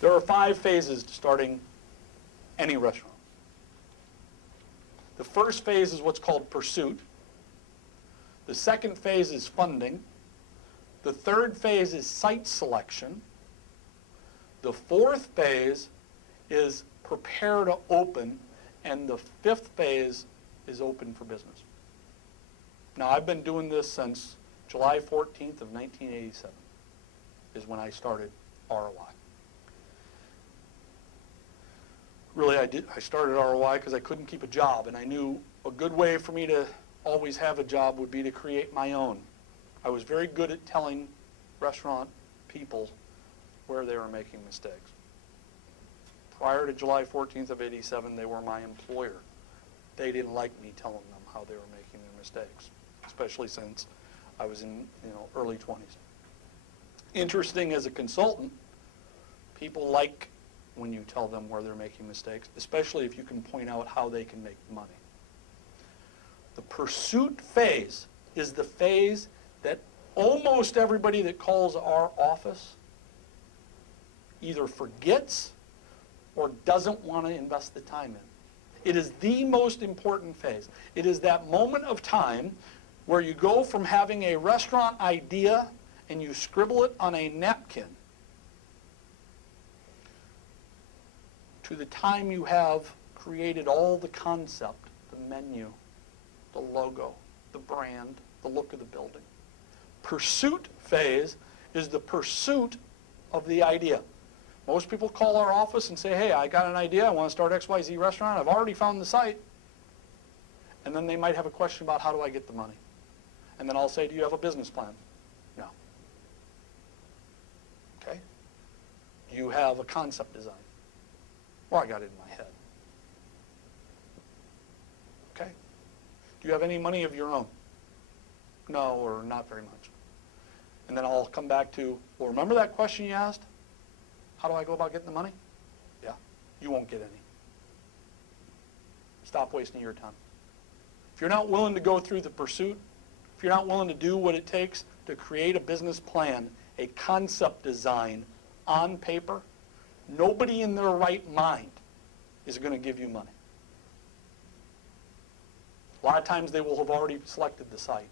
There are 5 phases to starting any restaurant. The first phase is what's called pursuit. The second phase is funding. The third phase is site selection. The fourth phase is prepare to open. And the fifth phase is open for business. Now, I've been doing this since July 14th of 1987 is when I started ROI. Really, I started ROI because I couldn't keep a job, and I knew a good way for me to always have a job would be to create my own. I was very good at telling restaurant people where they were making mistakes. Prior to July 14th of 87, they were my employer. They didn't like me telling them how they were making their mistakes, especially since I was in early 20s. Interesting, as a consultant, people like when you tell them where they're making mistakes, especially if you can point out how they can make money. The pursuit phase is the phase that almost everybody that calls our office either forgets or doesn't want to invest the time in. It is the most important phase. It is that moment of time where you go from having a restaurant idea and you scribble it on a napkin to the time you have created all the concept, the menu, the logo, the brand, the look of the building. Pursuit phase is the pursuit of the idea. Most people call our office and say, hey, I got an idea, I want to start XYZ restaurant, I've already found the site. And then they might have a question about how do I get the money? And then I'll say, do you have a business plan? No. Okay. Do you have a concept design? Well, I got it in my head. Okay. Do you have any money of your own? No, or not very much. And then I'll come back to, well, remember that question you asked? How do I go about getting the money? Yeah, you won't get any. Stop wasting your time. If you're not willing to go through the pursuit, if you're not willing to do what it takes to create a business plan, a concept design on paper, nobody in their right mind is going to give you money. A lot of times they will have already selected the site.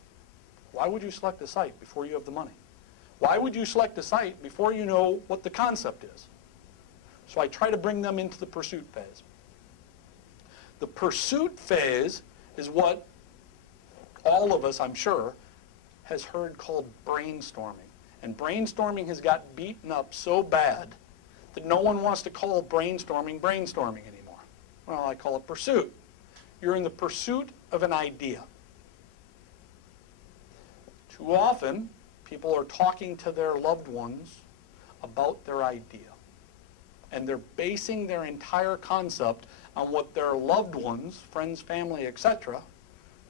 Why would you select the site before you have the money? Why would you select the site before you know what the concept is? So I try to bring them into the pursuit phase. The pursuit phase is what all of us, I'm sure, has heard called brainstorming. And brainstorming has got beaten up so bad that no one wants to call brainstorming anymore. Well, I call it pursuit. You're in the pursuit of an idea. Too often, people are talking to their loved ones about their idea. And they're basing their entire concept on what their loved ones, friends, family, etc.,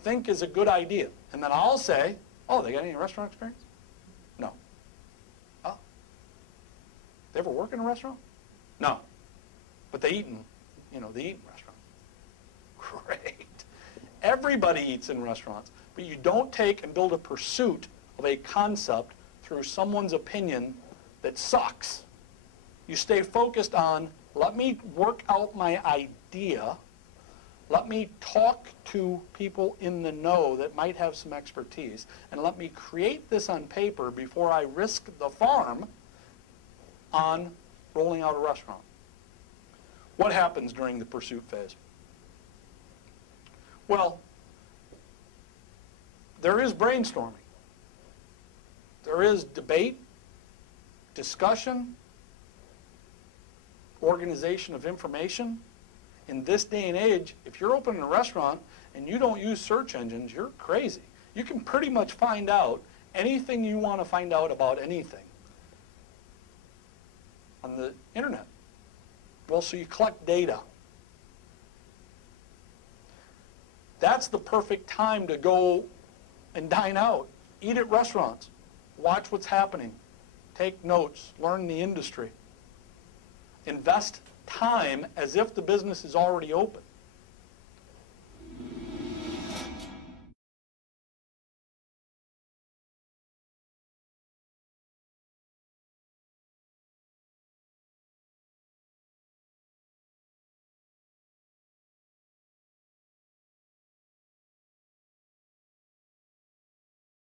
think is a good idea. And then I'll say, oh, they got any restaurant experience? No. Oh. They ever work in a restaurant? No. But they eat in, they eat in restaurants. Great. Everybody eats in restaurants. But you don't take and build a pursuit of a concept through someone's opinion that sucks. You stay focused on, let me work out my idea. Let me talk to people in the know that might have some expertise. And let me create this on paper before I risk the farm on rolling out a restaurant. What happens during the pursuit phase? Well, there is brainstorming. There is debate, discussion, organization of information. In this day and age, if you're opening a restaurant and you don't use search engines, you're crazy. You can pretty much find out anything you want to find out about anything on the internet. Well, so you collect data. That's the perfect time to go and dine out. Eat at restaurants. Watch what's happening. Take notes. Learn the industry. Invest time as if the business is already open.